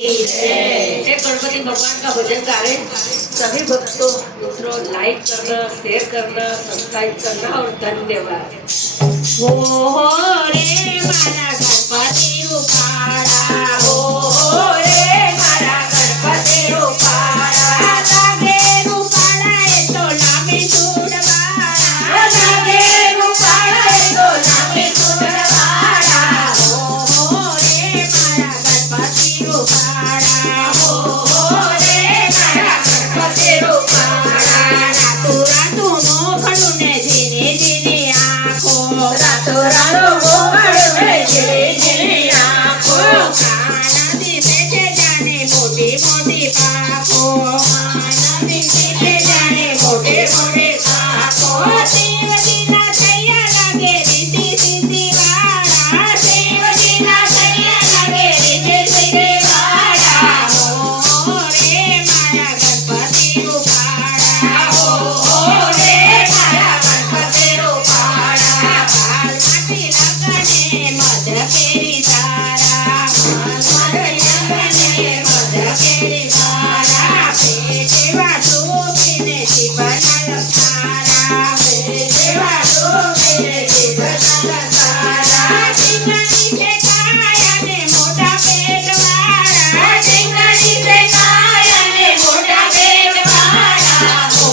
गणपति भगवान का भजन गा रहे सभी भक्तों मित्रों, लाइक करना, शेयर करना, सब्सक्राइब करना और धन्यवाद। हो रे मारा गणपति रूपाड़ा, हो रे मारा गणपति रूपाड़ा, लागे रूपाड़ा ए तो लामी चूड़वाड़ा, लागे रूपाड़ा ए तो लामी चूड़वाड़ा। हो रे मारा गणपति रूपाड़ा, हो रे मारा गणपति रूपाड़ा, रातू रातू मोघड़ू ने झीनी झीनी आँखो, रातो रातो मोघड़ू ने झीनी झीनी आँखो, कानानी बेटे जाने मोटी मोटी पाखो, कानानी बेटे जाने मोटे मोटे पाखो, शिवजीना सैया लागे रीति सीधी वाड़ा, शिवजीना सैया लागे रीति सीधी वाड़ा। हो रे मारा गणपति रूपाड़ा, हो रे मारा गणपति रूपाड़ा, बाल माटी लगने मध केरी तारा, बाल माटी लगने मध केरी तारा, पेटवा डूबीने जीवन लखारा, पेटवा डूबीने जीवन लखारा, चिंगड़ी से काया ने मोटा पेट वाला, चिंगड़ी से काया ने मोटा पेट वाला। हो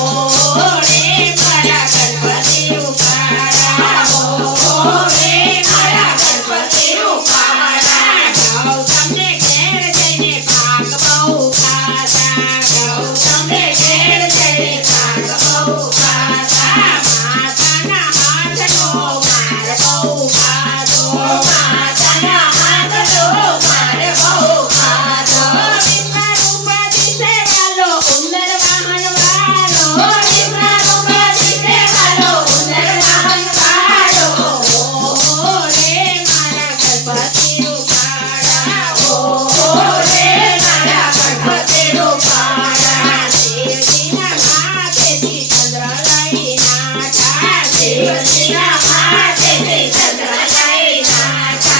रे मारा गणपति रूपाड़ा, हो रे मारा गणपति रूपाड़ा, गौतम ने घेर देने भाग बहु खाधा, गौतम ने घेर देने भाग बहु खाधा, माताना हाथ को मार बहु खाधो, माताना हाथ को मार बहु खाधो, विष्णु रूपति से वालो उंदर वाहन वालो, विष्णु रूपति से वालो उंदर वाहन वालो। हो रे मारा गणपति रूपाड़ा, हो रे मारा गणपति रूपाड़ा, शिवजीना माथे थी चंद्रलाई नाचा, शिवजीना माथे थी चंद्रलाई नाचा,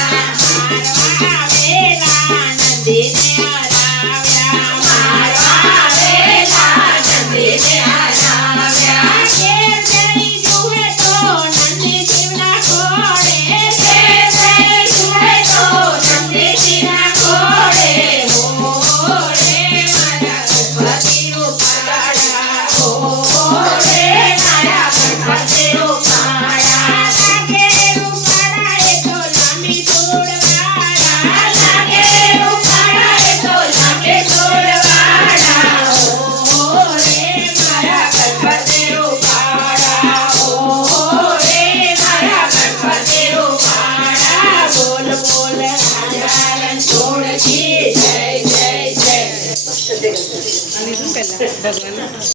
मारवा वेला नंदी ने हराव्या, मारवा वेला नंदी ने हराव्या, शेर चढ़ी जुए तो नंदी शिवना घोड़े, शेर चढ़ी जुए तो नंदी शिवना घोड़े। हो रे मारा गणपति रूपाड़ा, हो रे मारा गणपति रूपाड़ा, लागे रूपाड़ा ए तो लामी चूड़वाड़ा, लागे रूपाड़ा ए तो लामी चूड़वाड़ा। हो रे मारा गणपति रूपाड़ा, हो रे मारा गणपति रूपाड़ा, बोल बोल राजारन छोड़ की जय जय जय। भगवान